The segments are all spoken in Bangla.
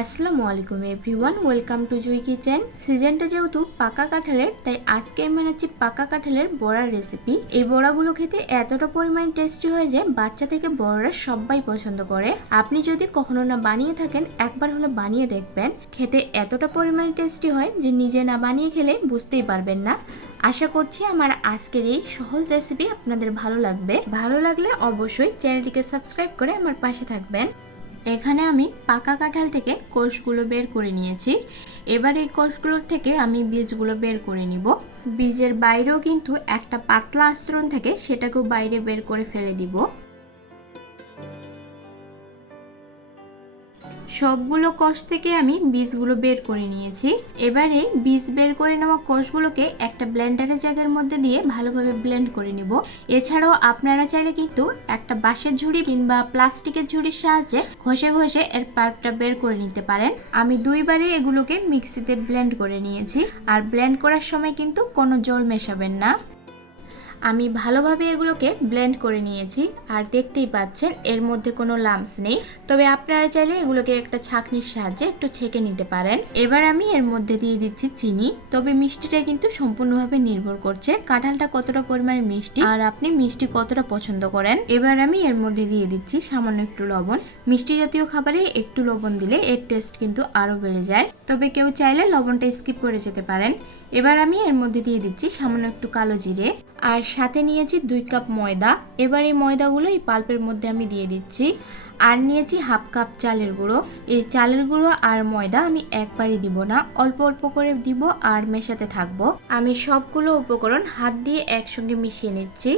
আসসালামু আলাইকুম everyone, welcome to Jui kitchen. সিজনটা যেহেতু পাকা কাঁঠালের, তাই আজকে আমি বানাচ্ছি পাকা কাঁঠালের বড়ার রেসিপি। এই বড়াগুলো খেতে এতটা পরিমাণে টেস্টি হয় যে বাচ্চা থেকে বড়রা সবাই পছন্দ করে। আপনি যদি কখনো না বানিয়ে থাকেন, একবার হলো বানিয়ে দেখবেন। খেতে এতটা পরিমাণে টেস্টি হয় যে নিজে না বানিয়ে খেলে বুঝতেই পারবেন না। আশা করছি আমার আজকের এই সহজ রেসিপি আপনাদের ভালো লাগবে। ভালো লাগলে অবশ্যই চ্যানেলটিকে সাবস্ক্রাইব করে আমার পাশে থাকবেন। এখানে আমি পাকা কাঁঠাল থেকে কোষগুলো বের করে নিয়েছি। এবার এই কোষগুলোর থেকে আমি বীজগুলো বের করে নিব। বীজের বাইরেও কিন্তু একটা পাতলা আস্তরণ থাকে, সেটাকেও বাইরে বের করে ফেলে দিব। সবগুলো কোষ থেকে আমি বীজগুলো বের করে নিয়েছি। এবারে বীজ বের করে নেওয়া কোষগুলোকে একটা ব্লেন্ডারের জায়গার মধ্যে দিয়ে ভালোভাবে ব্লেন্ড করে নিব। এছাড়াও আপনারা চাইলে কিন্তু একটা বাঁশের ঝুড়ি কিংবা প্লাস্টিকের ঝুড়ির সাহায্যে ঘষে ঘষে এর পাল্পটা বের করে নিতে পারেন। আমি দুইবারে এগুলোকে মিক্সিতে ব্লেন্ড করে নিয়েছি। আর ব্লেন্ড করার সময় কিন্তু কোনো জল মেশাবেন না। আমি ভালোভাবে এগুলোকে ব্লেন্ড করে নিয়েছি। আর দেখতেই পাচ্ছেন এর মধ্যে কোনো লাম্পস নেই। তবে আপনারা চাইলে এগুলোকে একটা ছাঁকনির সাহায্যে একটু ছেঁকে নিতে পারেন। এবার আমি এর মধ্যে দিয়ে দিচ্ছি চিনি। তবে মিষ্টিটা কিন্তু সম্পূর্ণভাবে নির্ভর করছে কাঁঠালটা কতটা পরিমাণে মিষ্টি আর আপনি মিষ্টি কতটা পছন্দ করেন। এবার আমি এর মধ্যে দিয়ে দিচ্ছি সামান্য একটু লবণ। মিষ্টি জাতীয় খাবারে একটু লবণ দিলে এর টেস্ট কিন্তু আরও বেড়ে যায়। তবে কেউ চাইলে লবণটা স্কিপ করে যেতে পারেন। এবার আমি এর মধ্যে দিয়ে দিচ্ছি সামান্য একটু কালো জিরে। আর সাথে নিয়েছি 2 কাপ ময়দা। এবার এই ময়দাগুলো এই পাল্পের মধ্যে আমি দিয়ে দিচ্ছি। আর নিয়েছি হাফ কাপ চালের গুঁড়ো। এই চালের গুঁড়ো আর ময়দা আমি একবারই দিব না, অল্প অল্প করে দিব আর মেশাতে থাকবো। আমি সবগুলো উপকরণ হাত দিয়ে একসঙ্গে মিশিয়ে নিচ্ছি।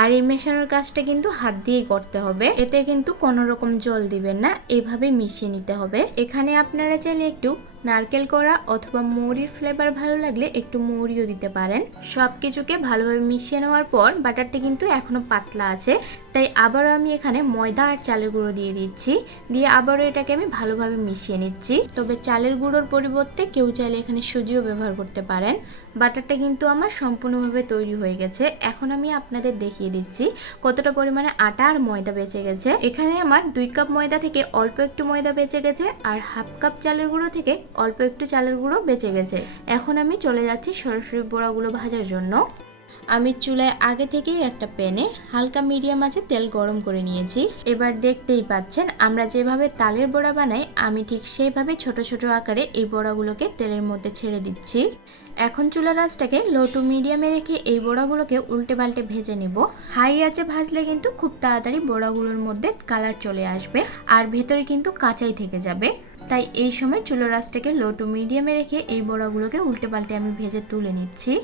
আর এই মেশানোর কাজটা কিন্তু হাত দিয়েই করতে হবে, এতে কিন্তু কোনো রকম জল দিবেন না, এভাবে মিশিয়ে নিতে হবে। এখানে আপনারা চাইলে একটু নারকেল কোড়া অথবা মৌরির ফ্লেভার ভালো লাগলে একটু মৌরিও দিতে পারেন। সব কিছুকে ভালোভাবে মিশিয়ে নেওয়ার পর বাটারটা কিন্তু এখনো পাতলা আছে, তাই আবারও আমি এখানে ময়দা আর চালের গুঁড়ো দিয়ে দিচ্ছি। দিয়ে আবারও এটাকে আমি ভালোভাবে মিশিয়ে নিচ্ছি। তবে চালের গুঁড়োর পরিবর্তে কেউ চাইলে এখানে সুজিও ব্যবহার করতে পারেন। বাটারটা কিন্তু আমার সম্পূর্ণভাবে তৈরি হয়ে গেছে। এখন আমি আপনাদের দেখিয়ে দিচ্ছি কতটা পরিমাণে আটা আর ময়দা বেঁচে গেছে। এখানে আমার 2 কাপ ময়দা থেকে অল্প একটু ময়দা বেঁচে গেছে আর হাফ কাপ চালের গুঁড়ো থেকে অল্প একটু চালের গুঁড়ো বেঁচে গেছে। এখন আমি চলে যাচ্ছি সরাসরি বড়াগুলো ভাজার জন্য। আমি চুলায় আগে থেকেই একটা প্যানে হালকা মিডিয়াম আঁচে তেল গরম করে নিয়েছি। এবার দেখতেই পাচ্ছেন আমরা যেভাবে তালের বড়া বানাই, আমি ঠিক সেইভাবে ছোট ছোট আকারে এই বড়াগুলোকে তেলের মধ্যে ছেড়ে দিচ্ছি। এখন চুলার আঁচটাকে লো টু মিডিয়ামে রেখে এই বড়াগুলোকে উল্টে পাল্টে ভেজে নিব। হাই আঁচে ভাজলে কিন্তু খুব তাড়াতাড়ি বড়াগুলোর মধ্যে কালার চলে আসবে আর ভেতরে কিন্তু কাঁচাই থেকে যাবে। তাই এই সময় চুলার আঁচটাকে লো টু মিডিয়ামে রেখে এই বড়াগুলোকে উল্টে পাল্টে আমি ভেজে তুলে নিচ্ছি।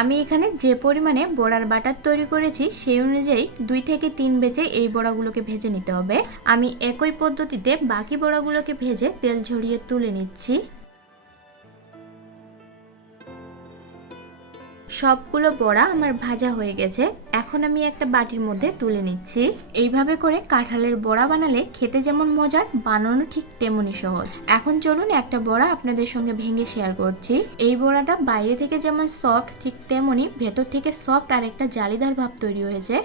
আমি এখানে যে পরিমাণে বড়ার বাটার তৈরি করেছি সেই অনুযায়ী 2 থেকে 3 বেজে এই বড়াগুলোকে ভেজে নিতে হবে। আমি একই পদ্ধতিতে বাকি বড়াগুলোকে ভেজে তেল ঝরিয়ে তুলে নিচ্ছি। সবগুলো বড়া আমার ভাজা হয়ে গেছে। এখন আমি একটা বাটির মধ্যে তুলে নিচ্ছি। এইভাবে করে কাঁঠালের বড়া বানালে খেতে যেমন মজার, বানানো ঠিক তেমনই সহজ। এখন চলুন একটা বড়া আপনাদের সঙ্গে ভেঙে শেয়ার করছি। এই বড়াটা বাইরে থেকে যেমন সফট, ঠিক তেমনই ভেতর থেকে সফট আর একটা জালিদার ভাব তৈরি হয়েছে।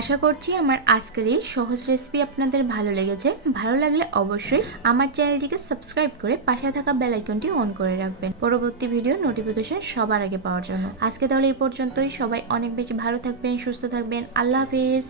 আশা করছি আমার আজকের এই সহজ রেসিপি আপনাদের ভালো লেগেছে। ভালো লাগলে অবশ্যই আমার চ্যানেলটিকে সাবস্ক্রাইব করে পাশে থাকা বেল আইকনটি অন করে রাখবেন পরবর্তী ভিডিও নোটিফিকেশন সবার আগে পাওয়ার জন্য। আজকে তাহলে এই পর্যন্তই। সবাই অনেক বেশি ভালো থাকবেন, সুস্থ থাকবেন। আল্লাহ হাফেজ।